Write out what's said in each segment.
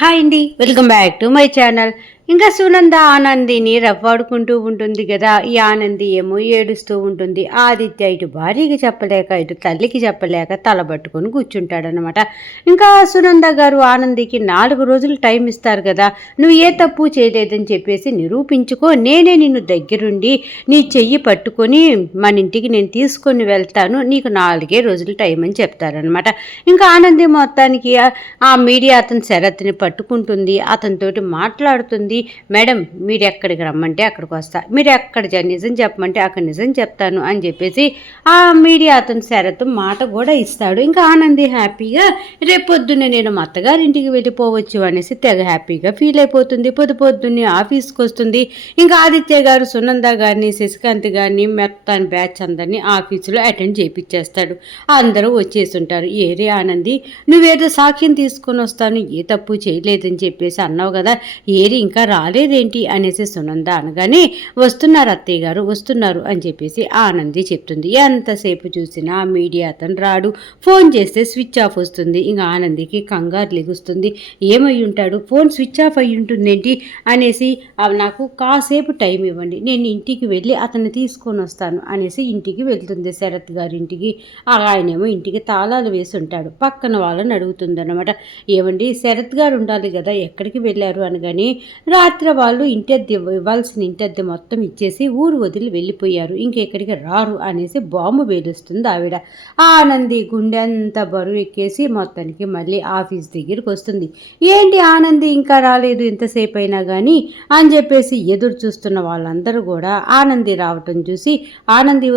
Hi అండి, welcome back to my channel. ఇంకా సునంద ఆనందిని రవ్వాడుకుంటూ ఉంటుంది కదా. ఈ ఆనంది ఏమో ఏడుస్తూ ఉంటుంది. ఆదిత్య ఇటు భార్యకి చెప్పలేక ఇటు తల్లికి చెప్పలేక తలబట్టుకొని కూర్చుంటాడనమాట. ఇంకా సునంద గారు ఆనందికి 4 రోజులు టైం ఇస్తారు కదా, నువ్వు ఏ తప్పు చేయలేదని చెప్పేసి నిరూపించుకో, నేనే నిన్ను దగ్గరుండి నీ చెయ్యి పట్టుకొని మన ఇంటికి నేను తీసుకొని వెళ్తాను, నీకు 4 రోజులు టైం అని చెప్తారనమాట. ఇంకా ఆనంది మొత్తానికి ఆ మీడియా అతని శరత్ని పట్టుకుంటుంది, అతనితోటి మాట్లాడుతుంది. మేడం, మీరు ఎక్కడికి రమ్మంటే అక్కడికి వస్తా, మీరు ఎక్కడ నిజం చెప్పమంటే అక్కడ నిజం చెప్తాను అని చెప్పేసి ఆ మీడియా అతను శరత్ మాట కూడా ఇస్తాడు. ఇంకా ఆనంది హ్యాపీగా రేపొద్దున్నే నేను మా అత్తగారింటికి వెళ్ళిపోవచ్చు అనేసి తెగ హ్యాపీగా ఫీల్ అయిపోతుంది. పొద్దున్నే ఆఫీస్కి వస్తుంది. ఇంకా ఆదిత్య గారు సునంద గారిని, శశికాంత్ గారిని, మొత్తాన్ని బ్యాచ్ అందరినీ ఆఫీసులో అటెండ్ చేయించేస్తాడు. అందరూ వచ్చేస్తుంటారు. ఏరే ఆనంది, నువ్వేదో సాక్ష్యం తీసుకొని వస్తాను, ఏ తప్పు చేయలేదని చెప్పేసి అన్నావు కదా, ఏరి ఇంకా రాలేదేంటి అనేసి సునంద అనగానే, వస్తున్నారు అత్తయ్య గారు వస్తున్నారు అని చెప్పేసి ఆనంది చెప్తుంది. ఎంతసేపు చూసినా మీడియా అతను రాడు. ఫోన్ చేస్తే స్విచ్ ఆఫ్ వస్తుంది. ఇంకా ఆనందికి కంగారు లెగుస్తుంది. ఏమై ఉంటాడు, ఫోన్ స్విచ్ ఆఫ్ అయి ఉంటుందేంటి అనేసి, నాకు కాసేపు టైం ఇవ్వండి, నేను ఇంటికి వెళ్ళి అతన్ని తీసుకొని వస్తాను అనేసి ఇంటికి వెళ్తుంది. శరత్ గారి ఇంటికి. ఆయనేమో ఇంటికి తాళాలు వేసి ఉంటాడు. పక్కన వాళ్ళని అడుగుతుంది అనమాట, ఏమండి శరత్ గారు ఉండాలి కదా, ఎక్కడికి వెళ్ళారు అనగాని, రాత్రి వాళ్ళు ఇంటద్దె ఇవ్వాల్సిన ఇంటద్దె మొత్తం ఇచ్చేసి ఊరు వదిలి వెళ్ళిపోయారు, ఇంకెక్కడికి రారు అనేసి బాంబు వేలుస్తుంది ఆవిడ. ఆనంది గుండె అంతా బరువు ఎక్కేసి మొత్తానికి మళ్ళీ ఆఫీస్ దగ్గరికి వస్తుంది. ఏంటి ఆనంది ఇంకా రాలేదు ఇంతసేపు అయినా కానీ అని చెప్పేసి ఎదురు చూస్తున్న వాళ్ళందరూ కూడా ఆనంది రావటం చూసి ఆనంది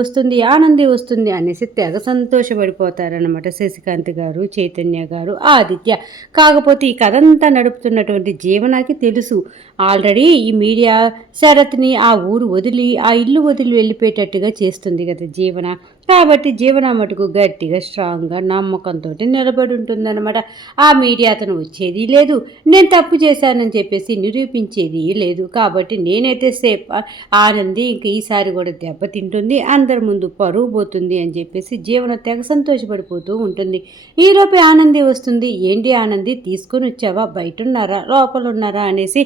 వస్తుంది అనేసి తెగ సంతోషపడిపోతారనమాట. శశికాంత్ గారు, చైతన్య గారు, ఆదిత్య. కాకపోతే ఈ కథంతా నడుపుతున్నటువంటి జీవనాకి తెలుసు, ఆల్రెడీ ఈ మీడియా శరత్ని ఆ ఊరు వదిలి, ఆ ఇల్లు వదిలి వెళ్ళిపోయేటట్టుగా చేస్తుంది కదా జీవన. కాబట్టి జీవన మటుకు గట్టిగా స్ట్రాంగ్గా నమ్మకంతో నిలబడి ఉంటుందన్నమాట. ఆ మీడియా అతను వచ్చేది లేదు, నేను తప్పు చేశానని చెప్పేసి నిరూపించేది లేదు. కాబట్టి నేనైతే సేఫ్. ఆనంది ఇంక ఈసారి కూడా దెబ్బతింటుంది, అందరి ముందు పరువు పోతుంది అని చెప్పేసి జీవన తెగ సంతోషపడిపోతూ ఉంటుంది. ఈలోపే ఆనంది వస్తుంది. ఏంటి ఆనంది, తీసుకొని వచ్చావా, బయట ఉన్నారా లోపల ఉన్నారా అనేసి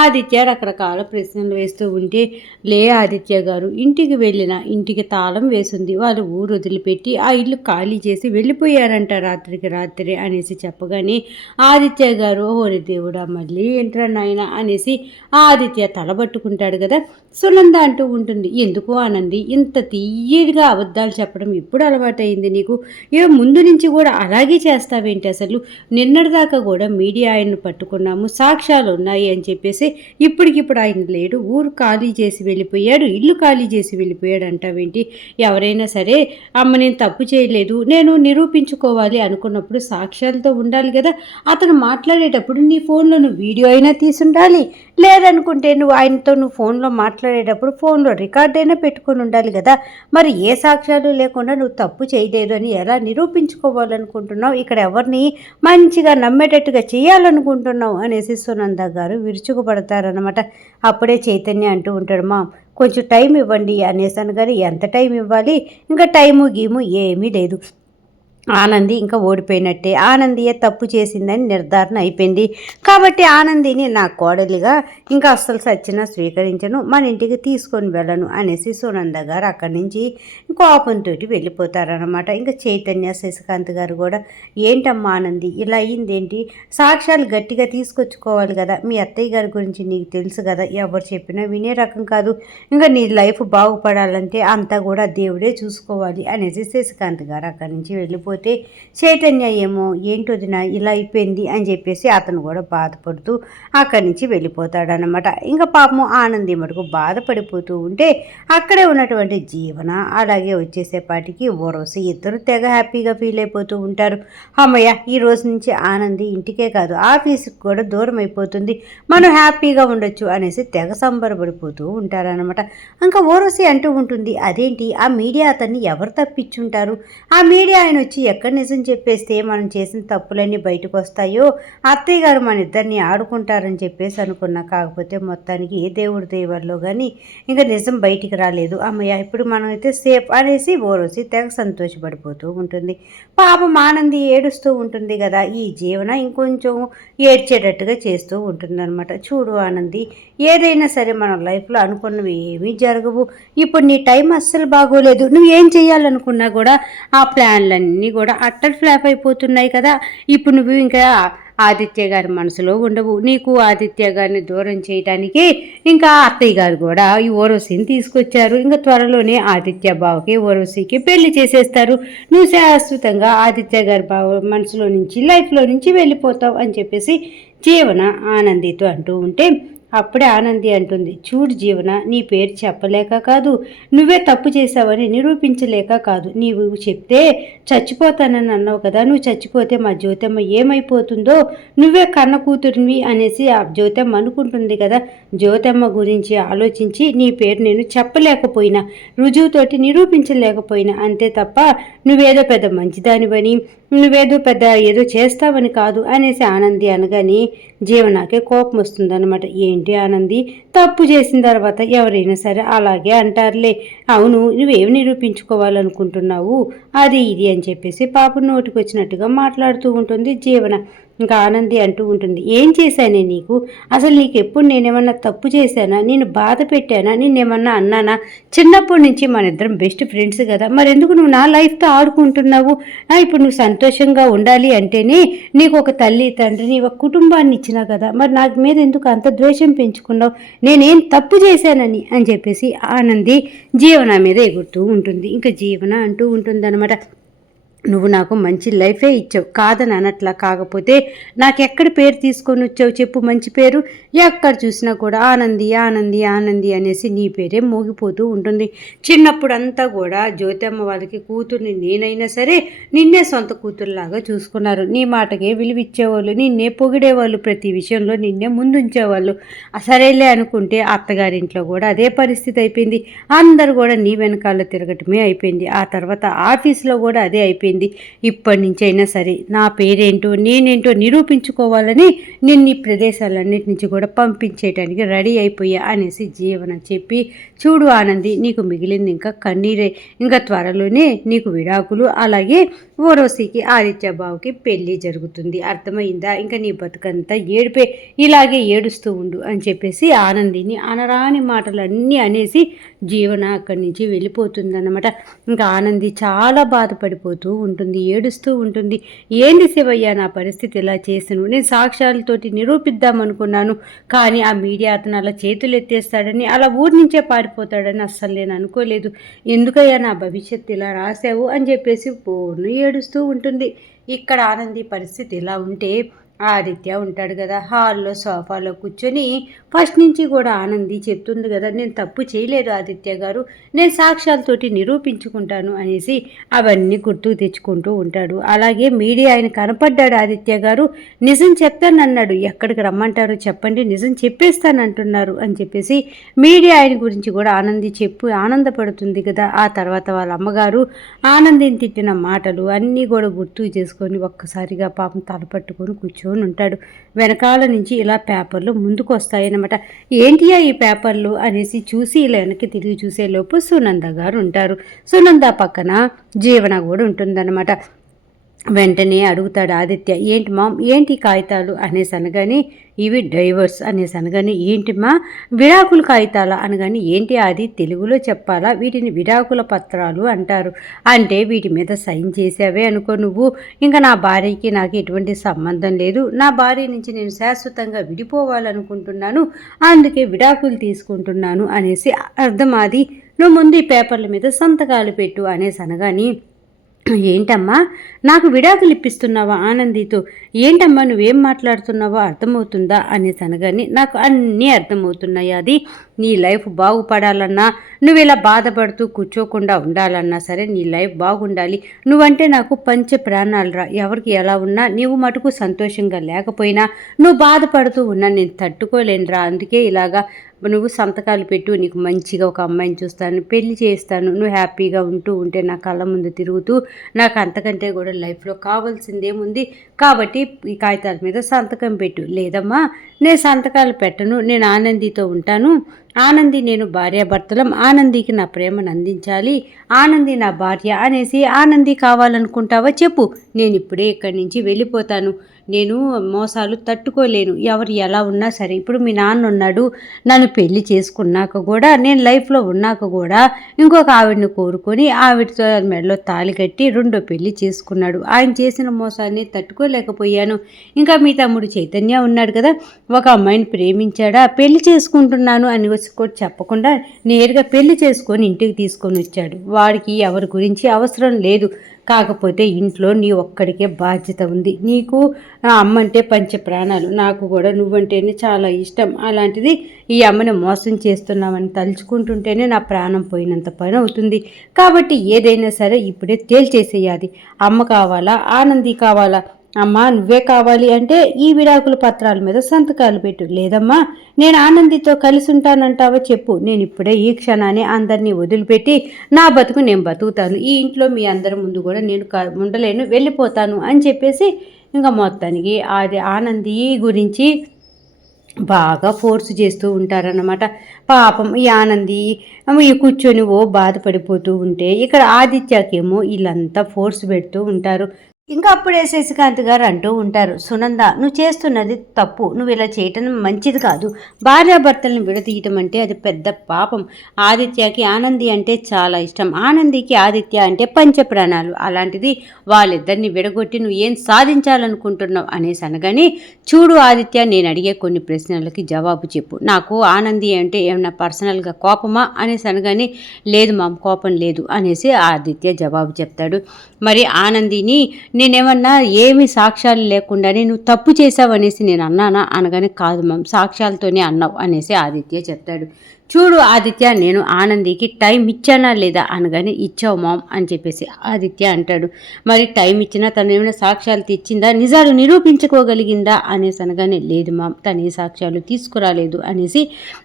ఆదిత్య రకరకాల ప్రశ్నలు వేస్తూ ఉంటే, లే ఆదిత్య గారు, ఇంటికి వెళ్ళిన ఇంటికి తాళం వేసింది, వాళ్ళు ఊరు వదిలిపెట్టి ఆ ఇల్లు ఖాళీ చేసి వెళ్ళిపోయారంట రాత్రికి రాత్రి అనేసి చెప్పగానే, ఆదిత్య గారు ఓరి దేవుడా మళ్ళీ ఏంట్రా నాయన అనేసి ఆదిత్య తలబట్టుకుంటాడు కదా. సునంద అంటూ ఉంటుంది, ఎందుకు ఆనంది ఇంత తీయగా అబద్ధాలు చెప్పడం ఇప్పుడు అలవాటైంది నీకు, ముందు నుంచి కూడా అలాగే చేస్తావేంటి, అసలు నిన్నటిదాకా కూడా మీడియా ఆయన్ను పట్టుకున్నాము, సాక్ష్యాలు ఉన్నాయి అని చెప్పేసి ఇప్పటికిప్పుడు ఆయన లేడు, ఊరు ఖాళీ చేసి వెళ్ళిపోయాడు, ఇల్లు ఖాళీ చేసి వెళ్ళిపోయాడు అంటావేంటి. ఎవరైనా సరే అమ్మ నేను తప్పు చేయలేదు, నేను నిరూపించుకోవాలి అనుకున్నప్పుడు సాక్ష్యాలతో ఉండాలి కదా. అతను మాట్లాడేటప్పుడు నీ ఫోన్లో నువ్వు వీడియో అయినా తీసుండాలి, లేదనుకుంటే నువ్వు ఫోన్లో మాట్లాడేటప్పుడు ఫోన్లో రికార్డ్ అయినా పెట్టుకొని ఉండాలి కదా. మరి ఏ సాక్ష్యాలు లేకుండా నువ్వు తప్పు చేయలేదు అని ఎలా నిరూపించుకోవాలనుకుంటున్నావు, ఇక్కడ ఎవరిని మంచిగా నమ్మేటట్టుగా చేయాలనుకుంటున్నావు అనేసి సునంద గారు విరుచుకుపడతారనమాట. అప్పుడే చైతన్య అంటూ ఉంటాడు, మా కొంచెం టైం ఇవ్వండి అనేసాను కానీ ఎంత టైం ఇవ్వాలి, ఇంకా టైము గీము ఏమీ లేదు, ఆనంది ఇంకా ఓడిపోయినట్టే, ఆనందియే తప్పు చేసిందని నిర్ధారణ అయిపోయింది. కాబట్టి ఆనందిని నా కోడలిగా ఇంకా అస్సలు సచ్చినా స్వీకరించను, మన ఇంటికి తీసుకొని వెళ్ళను అనేసి సునంద గారు అక్కడి నుంచి కోపంతో వెళ్ళిపోతారనమాట. ఇంకా చైతన్య, శశికాంత్ గారు కూడా, ఏంటమ్మా ఆనంది ఇలా అయ్యిందేంటి, సాక్ష్యాలు గట్టిగా తీసుకొచ్చుకోవాలి కదా, మీ అత్తయ్య గారి గురించి నీకు తెలుసు కదా, ఎవరు చెప్పినా వినే రకం కాదు, ఇంకా నీ లైఫ్ బాగుపడాలంటే అంతా కూడా దేవుడే చూసుకోవాలి అనేసి శశికాంత్ గారు అక్కడి నుంచి వెళ్ళిపోతే, చైతన్య ఏమో ఏంటొదినా ఇలా అయిపోయింది అని చెప్పేసి అతను కూడా బాధపడుతూ అక్కడి నుంచి వెళ్ళిపోతాడనమాట. ఇంకా పాపము ఆనంది మటుకు బాధపడిపోతూ ఉంటే అక్కడే ఉన్నటువంటి జీవన అలాగే వచ్చేసేపాటికి ఓరవసి ఇద్దరు తెగ హ్యాపీగా ఫీల్ అయిపోతూ ఉంటారు. అమ్మయ్య, ఈ రోజు నుంచి ఆనంది ఇంటికే కాదు ఆఫీస్కి కూడా దూరం అయిపోతుంది, మనం హ్యాపీగా ఉండొచ్చు అనేసి తెగ సంబరపడిపోతూ ఉంటారనమాట. ఇంకా ఓరవసి అంటూ ఉంటుంది, అదేంటి ఆ మీడియా అతన్ని ఎవరు తప్పించుంటారు, ఆ మీడియా ఆయన వచ్చి ఎక్కడ నిజం చెప్పేస్తే మనం చేసిన తప్పులన్నీ బయటకు వస్తాయో అత్తయ్య గారు మన ఇద్దరిని ఆడుకుంటారని చెప్పేసి అనుకున్నా. కాకపోతే మొత్తానికి ఏ దేవుడి దయవల్లో కానీ ఇంకా నిజం బయటికి రాలేదు. అమ్మయ్య ఇప్పుడు మనం అయితే సేఫ్ అనేసి ఊర్వశి తెగ సంతోషపడిపోతూ ఉంటుంది. పాపం ఆనంది ఏడుస్తూ ఉంటుంది కదా, ఈ జీవన ఇంకొంచెం ఏడ్చేటట్టుగా చేస్తూ ఉంటుందన్నమాట. చూడు ఆనంది, ఏదైనా సరే మన లైఫ్లో అనుకున్నవి ఏమీ జరగవు. ఇప్పుడు నీ టైం అస్సలు బాగోలేదు. నువ్వు ఏం చేయాలనుకున్నా కూడా ఆ ప్లాన్లన్నీ కూడా అట్టర్ ఫ్లాప్ అయిపోతున్నాయి కదా. ఇప్పుడు నువ్వు ఇంకా ఆదిత్య గారి మనసులో ఉండవు. నీకు ఆదిత్య గారిని దూరం చేయడానికి ఇంకా అత్తయ్య గారు కూడా ఈ ఊర్వశిని తీసుకొచ్చారు. ఇంకా త్వరలోనే ఆదిత్య బావకి ఊర్వశికి పెళ్లి చేసేస్తారు. నువ్వు శాశ్వతంగా ఆదిత్య గారి బావ మనసులో నుంచి లైఫ్లో నుంచి వెళ్ళిపోతావు అని చెప్పేసి జీవన ఆనందితో అంటూ ఉంటే అప్పుడే ఆనంది అంటుంది, చూడు జీవన, నీ పేరు చెప్పలేక కాదు, నువ్వే తప్పు చేశావని నిరూపించలేక కాదు. నీవు చెప్తే చచ్చిపోతానని అన్నావు కదా, నువ్వు చచ్చిపోతే మా జ్యోతమ్మ ఏమైపోతుందో నువ్వే కన్న కూతురివి అనేసి ఆ జ్యోతమ్మ అనుకుంటుంది కదా. జ్యోతమ్మ గురించి ఆలోచించి నీ పేరు నేను చెప్పలేకపోయినా, రుజువుతోటి నిరూపించలేకపోయినా, అంతే తప్ప నువ్వేదో పెద్ద మంచిదానివని, నువ్వేదో పెద్ద ఏదో చేస్తావని కాదు అనేసి ఆనంది అనగాని జీవనాకే కోపం వస్తుందన్నమాట. ఏంటి ఆనంది, తప్పు చేసిన తర్వాత ఎవరైనా సరే అలాగే అంటారులే, అవును నువ్వేమి నిరూపించుకోవాలనుకుంటున్నావు అది ఇది అని చెప్పేసి పాప నోటికి వచ్చినట్టుగా మాట్లాడుతూ ఉంటుంది జీవన. ఇంకా ఆనంది అంటూ ఉంటుంది, ఏం చేశానే నీకు, అసలు నీకు ఎప్పుడు నేనేమన్నా తప్పు చేశానా, నేను బాధ పెట్టానా, నిన్నేమన్నా అన్నానా? చిన్నప్పటి నుంచి మన ఇద్దరం బెస్ట్ ఫ్రెండ్స్ కదా, మరెందుకు నువ్వు నా లైఫ్తో ఆడుకుంటున్నావు? ఇప్పుడు నువ్వు సంతోషంగా ఉండాలి అంటేనే నీకు ఒక తల్లి తండ్రిని ఒక కుటుంబాన్ని ఇచ్చినా కదా, మరి నాకు మీద ఎందుకు అంత ద్వేషం పెంచుకున్నావు, నేనేం తప్పు చేశానని అని చెప్పేసి ఆనంది జీవన మీద ఎగురుతూ ఉంటుంది. ఇంకా జీవన అంటూ ఉంటుందన్నమాట, నువ్వు నాకు మంచి లైఫే ఇచ్చావు కాదని అనట్లా, కాకపోతే నాకు ఎక్కడ పేరు తీసుకొని వచ్చావు చెప్పు, మంచి పేరు ఎక్కడ చూసినా కూడా ఆనంది ఆనంది ఆనంది అనేసి నీ పేరే మోగిపోతూ ఉంటుంది. చిన్నప్పుడంతా కూడా జ్యోతమ్మ వాళ్ళకి కూతుర్ని నేనైనా సరే నిన్నే సొంత కూతురులాగా చూసుకున్నారు. నీ మాటకే విలువిచ్చేవాళ్ళు, నిన్నే పొగిడేవాళ్ళు, ప్రతి విషయంలో నిన్నే ముందుంచేవాళ్ళు. సరేలే అనుకుంటే అత్తగారింట్లో కూడా అదే పరిస్థితి అయిపోయింది. అందరూ కూడా నీ వెనకాల తిరగటమే అయిపోయింది. ఆ తర్వాత ఆఫీస్లో కూడా అదే అయిపోయింది. ఇప్పటి నుంచైనా సరే నా పేరేంటో నేనేంటో నిరూపించుకోవాలని నిన్ను ఈ ప్రదేశాలన్నిటి నుంచి కూడా పంపించేయడానికి రెడీ అయిపోయా అనేసి జీవన చెప్పి, చూడు ఆనంది, నీకు మిగిలింది ఇంకా కన్నీరే. ఇంకా త్వరలోనే నీకు విడాకులు, అలాగే ఊర్వశికి ఆదిత్య బావుకి పెళ్ళి జరుగుతుంది, అర్థమైందా? ఇంకా నీ బతుకంతా ఏడిపే, ఇలాగే ఏడుస్తూ ఉండు అని చెప్పేసి ఆనందిని అనరాని మాటలన్నీ అనేసి జీవన అక్కడి నుంచి వెళ్ళిపోతుందన్నమాట. ఇంకా ఆనంది చాలా బాధపడిపోతూ ఉంటుంది, ఏడుస్తూ ఉంటుంది. ఏంది శివయ్య నా పరిస్థితి ఇలా చేసాను, నేను సాక్ష్యాలతోటి నిరూపిద్దామనుకున్నాను, కానీ ఆ మీడియా అతను అలా చేతులు ఎత్తేస్తాడని, అలా ఊరి నుంచే పారిపోతాడని అస్సలు నేను అనుకోలేదు. ఎందుకయ్యా నా భవిష్యత్తు ఇలా రాసావు అని చెప్పేసి పూర్ణ ఏడుస్తూ ఉంటుంది. ఇక్కడ ఆనంది పరిస్థితి ఇలా ఉంటే ఆదిత్య ఉంటాడు కదా, హాల్లో సోఫాలో కూర్చొని ఫస్ట్ నుంచి కూడా ఆనంది చెప్తుంది కదా, నేను తప్పు చేయలేదు ఆదిత్య గారు, నేను సాక్ష్యాలతోటి నిరూపించుకుంటాను అనేసి అవన్నీ గుర్తుకు తెచ్చుకుంటూ ఉంటాడు. అలాగే మీడియా ఆయన కనపడ్డాడు ఆదిత్య గారు, నిజం చెప్తానన్నాడు, ఎక్కడికి రమ్మంటారు చెప్పండి, నిజం చెప్పేస్తానంటున్నారు అని చెప్పేసి మీడియా ఆయన గురించి కూడా ఆనంది చెప్పు ఆనందపడుతుంది కదా. ఆ తర్వాత వాళ్ళ అమ్మగారు ఆనందిని తిట్టిన మాటలు అన్నీ కూడా గుర్తుకు చేసుకొని ఒక్కసారిగా పాపం తలపట్టుకొని కూర్చొని ఉంటాడు. వెనకాల నుంచి ఇలా పేపర్లు ముందుకు వస్తాయన్నమాట. ఏంటియా ఈ పేపర్లు అనేసి చూసి ఇలా వెనక్కి తిరిగి చూసేలోపు సునంద గారు ఉంటారు. సునంద పక్కన జీవన కూడా ఉంటుందన్నమాట. వెంటనే అడుగుతాడు ఆదిత్య, ఏంటి మామ్, ఏంటి కాగితాలు అనేసి అనగానే, ఇవి డైవర్స్ అనేసి అనగానే, ఏంటిమా విడాకుల కాగితాల అనగానే, ఏంటి అది తెలుగులో చెప్పాలా, వీటిని విడాకుల పత్రాలు అంటారు, అంటే వీటి మీద సైన్ చేసావే అనుకో నువ్వు, ఇంకా నా భార్యకి నాకు ఎటువంటి సంబంధం లేదు, నా భార్య నుంచి నేను శాశ్వతంగా విడిపోవాలనుకుంటున్నాను, అందుకే విడాకులు తీసుకుంటున్నాను అనేసి అర్థం. అది నువ్వు ముందు ఈ పేపర్ల మీద సంతకాలు పెట్టు అనేసి అనగాని, ఏంటమ్మా నాకు విడాకులు ఇప్పిస్తున్నావా ఆనందితో, ఏంటమ్మా నువ్వేం మాట్లాడుతున్నావో అర్థమవుతుందా అనేసి అనగానే, నాకు అన్నీ అర్థమవుతున్నాయి, అది నీ లైఫ్ బాగుపడాలన్నా, నువ్వు ఇలా బాధపడుతూ కూర్చోకుండా ఉండాలన్నా సరే నీ లైఫ్ బాగుండాలి, నువ్వంటే నాకు పంచ ప్రాణాలురా, ఎవరికి ఎలా ఉన్నా నీవు మటుకు సంతోషంగా లేకపోయినా నువ్వు బాధపడుతూ ఉన్నా నేను తట్టుకోలేనురా, అందుకే ఇలాగా నువ్వు సంతకాలు పెట్టు, నీకు మంచిగా ఒక అమ్మాయిని చూస్తాను, పెళ్లి చేస్తాను, నువ్వు హ్యాపీగా ఉంటూ ఉంటే నా కళ్ళ ముందు తిరుగుతూ, నాకు అంతకంటే కూడా లైఫ్లో కావాల్సిందేముంది, కాబట్టి ఈ కాగితాల మీద సంతకం పెట్టు. లేదమ్మా, నేను సంతకాలు పెట్టను, నేను ఆనందితో ఉంటాను, ఆనంది నేను భార్యాభర్తలం, ఆనందికి నా ప్రేమను అందించాలి, ఆనంది నా భార్య అనేసి ఆనంది కావాలనుకుంటావా చెప్పు, నేను ఇప్పుడే ఇక్కడి నుంచి వెళ్ళిపోతాను, నేను మోసాలు తట్టుకోలేను, ఎవరు ఎలా ఉన్నా సరే. ఇప్పుడు మీ నాన్న ఉన్నాడు, నన్ను పెళ్లి చేసుకున్నాక కూడా, నేను లైఫ్లో ఉన్నాక కూడా ఇంకొక ఆవిడని కోరుకొని ఆవిడతో మెడలో తాళి కట్టి రెండో పెళ్లి చేసుకున్నాడు. ఆయన చేసిన మోసాన్ని తట్టుకోలేకపోయాను. ఇంకా మీ తమ్ముడు చైతన్య ఉన్నాడు కదా, ఒక అమ్మాయిని ప్రేమించాడా, పెళ్లి చేసుకుంటున్నాను అని వచ్చి కూడా చెప్పకుండా నేరుగా పెళ్లి చేసుకొని ఇంటికి తీసుకొని వచ్చాడు. వాడికి ఎవరి గురించి అవసరం లేదు, కాకపోతే ఇంట్లో నీ ఒక్కడికే బాధ్యత ఉంది. నీకు అమ్మంటే పంచ ప్రాణాలు, నాకు కూడా నువ్వంటేనే చాలా ఇష్టం. అలాంటిది ఈ అమ్మని మోసం చేస్తున్నామని తలుచుకుంటుంటేనే నా ప్రాణం పోయినంత పని అవుతుంది. కాబట్టి ఏదైనా సరే ఇప్పుడే తేల్చేసేయాలి. అమ్మ కావాలా, ఆనంది కావాలా? అమ్మా నువ్వే కావాలి అంటే ఈ విడాకుల పత్రాల మీద సంతకాలు పెట్టు. లేదమ్మా, నేను ఆనందితో కలిసి ఉంటానంటావా చెప్పు, నేను ఇప్పుడే ఈ క్షణాన్ని అందరినీ వదిలిపెట్టి నా బతుకు నేను బతుకుతాను, ఈ ఇంట్లో మీ అందరి ముందు కూడా నేను ఉండలేను, వెళ్ళిపోతాను అని చెప్పేసి ఇంకా మొత్తానికి అది ఆనంది గురించి బాగా ఫోర్స్ చేస్తూ ఉంటారన్నమాట. పాపం ఈ ఆనంది ఈ కూర్చొని బాధపడిపోతూ ఉంటే ఇక్కడ ఆదిత్యకేమో వీళ్ళంతా ఫోర్స్ పెడుతూ ఉంటారు. ఇంకా అప్పుడే శశికాంత్ గారు అంటూ ఉంటారు, సునంద నువ్వు చేస్తున్నది తప్పు, నువ్వు ఇలా చేయటం మంచిది కాదు, భార్యాభర్తలను విడదీయటం అంటే అది పెద్ద పాపం. ఆదిత్యకి ఆనంది అంటే చాలా ఇష్టం, ఆనందికి ఆదిత్య అంటే పంచప్రాణాలు, అలాంటిది వాళ్ళిద్దరిని విడగొట్టి నువ్వు ఏం సాధించాలనుకుంటున్నావు అనేసి అనగానే, చూడు ఆదిత్య, నేను అడిగే కొన్ని ప్రశ్నలకి జవాబు చెప్పు, నాకు ఆనంది అంటే ఏమన్నా పర్సనల్గా కోపమా అనేసి అనగానే, లేదు మామ్, కోపం లేదు అనేసి ఆదిత్య జవాబు చెప్తాడు. మరి ఆనందిని నేనేమన్నా ఏమి సాక్ష్యాలు లేకుండానే నువ్వు తప్పు చేసావనేసి నేను అన్నానా అనగానే, కాదు మ్యామ్, సాక్ష్యాలతోనే అన్నావు అనేసి ఆదిత్య చెప్తాడు. చూడు ఆదిత్య, నేను ఆనందికి టైం ఇచ్చానా లేదా అనగానే, ఇచ్చావు మామ్ అని చెప్పేసి ఆదిత్య అంటాడు. మరి టైం ఇచ్చినా తను ఏమైనా సాక్ష్యాలు తెచ్చిందా, నిజాలు నిరూపించుకోగలిగిందా అనేసి అనగానే, లేదు మామ్, తను ఏ సాక్ష్యాలు తీసుకురాలేదు అనేసి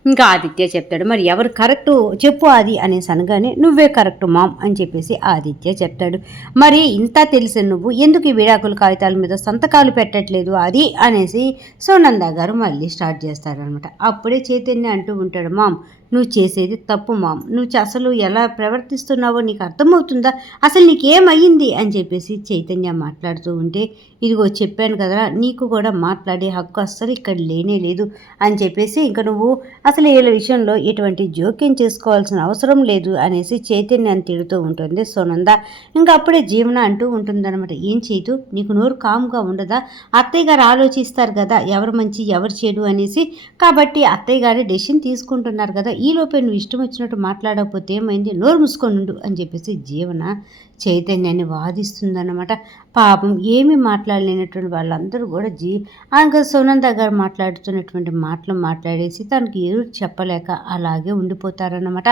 ఇంకా ఆదిత్య చెప్తాడు. మరి ఎవరు కరెక్టు చెప్పు అది అనేసి అనగానే, నువ్వే కరెక్టు మామ్ అని చెప్పేసి ఆదిత్య చెప్తాడు. మరి ఇంత తెలిసి నువ్వు ఎందుకు ఈ విడాకుల కాగితాల మీద సంతకాలు పెట్టట్లేదు అది అనేసి సునంద గారు మళ్ళీ స్టార్ట్ చేస్తారనమాట. అప్పుడే చైతన్య అంటూ ఉంటాడు, మామ్ నువ్వు చేసేది తప్పు మామ్, నువ్వు అసలు ఎలా ప్రవర్తిస్తున్నావో నీకు అర్థమవుతుందా, అసలు నీకేమయ్యింది అని చెప్పేసి చైతన్య మాట్లాడుతూ ఉంటే, ఇదిగో చెప్పాను కదా, నీకు కూడా మాట్లాడే హక్కు అస్సలు ఇక్కడ లేనే లేదు అని చెప్పేసి, ఇంకా నువ్వు అసలు వీళ్ళ విషయంలో ఎటువంటి జోక్యం చేసుకోవాల్సిన అవసరం లేదు అనేసి చైతన్యాన్ని తిడుతూ ఉంటుంది సునంద. ఇంకా అప్పుడే జీవన అంటూ ఉంటుందన్నమాట, ఏం చేయదు, నీకు నోరు కామ్గా ఉండదా, అత్తయ్య గారు ఆలోచిస్తారు కదా ఎవరు మంచి ఎవరు చెడు అనేసి, కాబట్టి అత్తయ్య గారి డెసిషన్ తీసుకుంటున్నారు కదా, ఈలోపే నువ్వు ఇష్టం వచ్చినట్టు మాట్లాడకపోతే ఏమైంది, నోరు మూసుకొనుండు అని చెప్పేసి జీవన చైతన్యాన్ని వాదిస్తుందన్నమాట. పాపం ఏమీ మాట్లాడలేనటువంటి వాళ్ళందరూ కూడా ఇంకా సునంద గారు మాట్లాడుతున్నటువంటి మాటలు మాట్లాడేసి తనకి ఎదురు చెప్పలేక అలాగే ఉండిపోతారన్నమాట.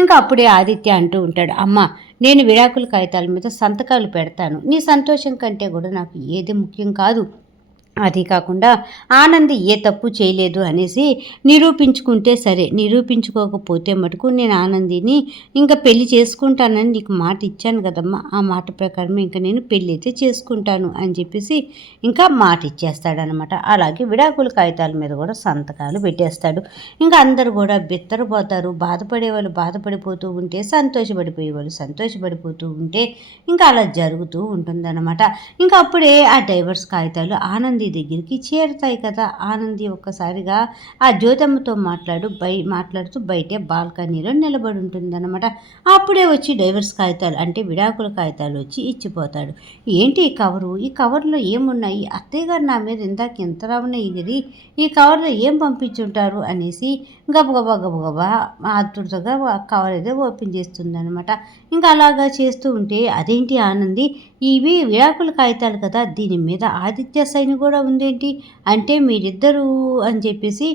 ఇంకా అప్పుడే ఆదిత్య అంటూ ఉంటాడు, అమ్మ నేను విడాకుల కాగితాల మీద సంతకాలు పెడతాను, నీ సంతోషం కంటే కూడా నాకు ఏది ముఖ్యం కాదు, అది కాకుండా ఆనంది ఏ తప్పు చేయలేదు అనేసి నిరూపించుకుంటే సరే, నిరూపించుకోకపోతే మటుకు నేను ఆనందిని ఇంకా పెళ్లి చేసుకుంటానని నీకు మాట ఇచ్చాను కదమ్మా, ఆ మాట ప్రకారమే ఇంకా నేను పెళ్ళి అయితే చేసుకుంటాను అని చెప్పేసి ఇంకా మాట ఇచ్చేస్తాడనమాట. అలాగే విడాకుల కాగితాల మీద కూడా సంతకాలు పెట్టేస్తాడు. ఇంకా అందరూ కూడా బిత్తరపోతారు, బాధపడేవాళ్ళు బాధపడిపోతూ ఉంటే సంతోషపడిపోయేవాళ్ళు సంతోషపడిపోతూ ఉంటే ఇంకా అలా జరుగుతూ ఉంటుందన్నమాట. ఇంకా అప్పుడే ఆ డైవర్స్ కాగితాలు ఆనంది దగ్గరికి చేరుతాయి కదా. ఆనంది ఒక్కసారిగా ఆ జ్యోతమ్మతో మాట్లాడుతూ బయటే బాల్కనీలో నిలబడి ఉంటుందన్నమాట. అప్పుడే వచ్చి డైవర్స్ కాగితాలు అంటే విడాకుల కాగితాలు వచ్చి ఇచ్చిపోతాడు. ఏంటి ఈ కవర్లో ఏమున్నాయి, అత్తయ్య గారు నా మీద ఇందాక ఎంత రావున్నాయి ఎగిరి, ఈ కవర్లో ఏం పంపించుంటారు అనేసి గబగబా ఆతృతగా కవర్ అయితే ఓపెన్ చేస్తుందన్నమాట. ఇంకా అలాగా చేస్తూ ఉంటే, అదేంటి ఆనంది, ఇవి విడాకుల కాగితాలు కదా, దీని మీద ఆదిత్య సైన్ కూడా ఉందేంటి అంటే మీరిద్దరూ అని చెప్పేసి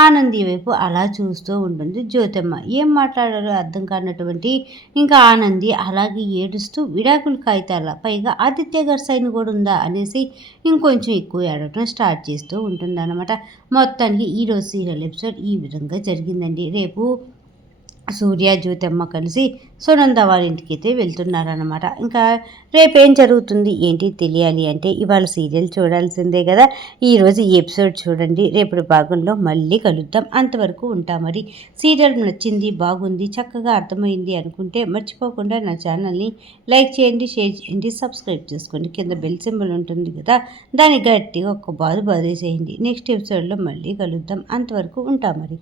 ఆనంది వైపు అలా చూస్తూ ఉంటుంది జ్యోతమ్మ. ఏం మాట్లాడాలో అర్థం కానటువంటి ఇంకా ఆనంది అలాగే ఏడుస్తూ విడాకుల కాగితాల పైగా ఆదిత్య గారి సైన్ కూడా ఉందా అనేసి ఇంకొంచెం ఎక్కువ ఏడవటం స్టార్ట్ చేస్తూ ఉంటుందన్నమాట. మొత్తానికి ఈరోజు సీరియల్ ఎపిసోడ్ ఈ విధంగా జరిగిందండి. రేపు సూర్య జ్యోతమ్మ కలిసి సునంద వాళ్ళ ఇంటికి అయితే వెళ్తున్నారనమాట. ఇంకా రేపేం జరుగుతుంది ఏంటి తెలియాలి అంటే ఇవాళ సీరియల్ చూడాల్సిందే కదా. ఈరోజు ఈ ఎపిసోడ్ చూడండి. రేపటి భాగంలో మళ్ళీ కలుద్దాం. అంతవరకు ఉంటా మరి. సీరియల్ నచ్చింది, బాగుంది, చక్కగా అర్థమైంది అనుకుంటే మర్చిపోకుండా నా ఛానల్ని లైక్ చేయండి, షేర్ చేయండి, సబ్స్క్రైబ్ చేసుకోండి. కింద బెల్ సింబల్ ఉంటుంది కదా, దాన్ని గట్టిగా ఒక్క బాధ బాధేసేయండి. నెక్స్ట్ ఎపిసోడ్లో మళ్ళీ కలుద్దాం. అంతవరకు ఉంటా మరి.